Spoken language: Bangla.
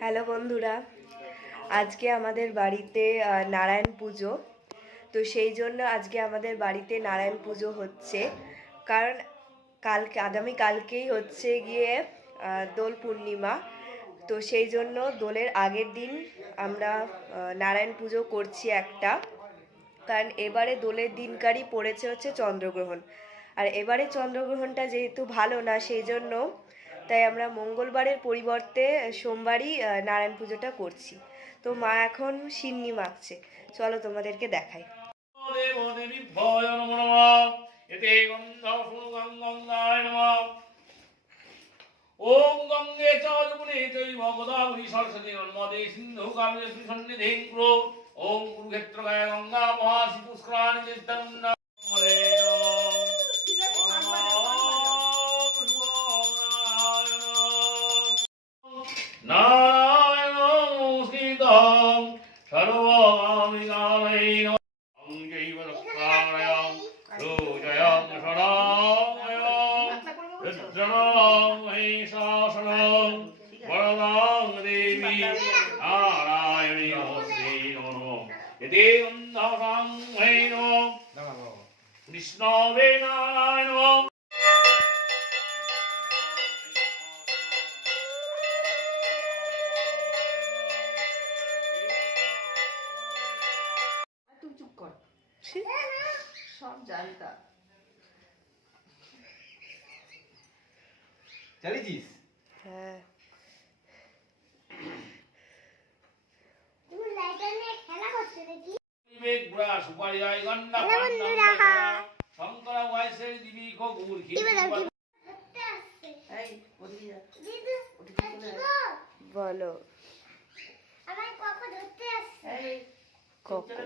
হ্যালো বন্ধুরা, আজকে আমাদের বাড়িতে নারায়ণ পুজো। তো সেই জন্য আজকে আমাদের বাড়িতে নারায়ণ পুজো হচ্ছে, কারণ আগামীকালকেই হচ্ছে গিয়ে দোল পূর্ণিমা। তো সেই জন্য দোলের আগের দিন আমরা নারায়ণ পুজো করছি একটা, কারণ এবারে দোলের দিনকারই পড়েছে হচ্ছে চন্দ্রগ্রহণ। আর এবারে চন্দ্রগ্রহণটা যেহেতু ভালো না, সেই জন্য তাই আমরা মঙ্গলবারের পরিবর্তে সোমবারই নারায়ণ পুজোটা করছি। তো মা এখন সিন্নি মাখছে, চলো তোমাদেরকে দেখাই। ओम गंगे च यमुने चैव गोदावरी सरस्वती नर्मदे सिन्धु कावेरी सन्निधिं कुरु। ओम कुरुक्षेत्रकाय गंगा महासी पुष्कराणि तीर्थं नारायणं सीतं सर्वकामिकामयं जैव रक्षाणयं रोजयं शरणामयं रुद्रं महिषासुरं वरदां देवी नारायणी नमस्ते नमो यदि गन्धवतां वै नमो विष्णवे नारायण সব জানতা চালিয়েছিস? হ্যাঁ। विवेक बुरा सुपारी आई गन्ना पान्ना शंकर वाइसे दिवी को गुड़ खीर বলো কখন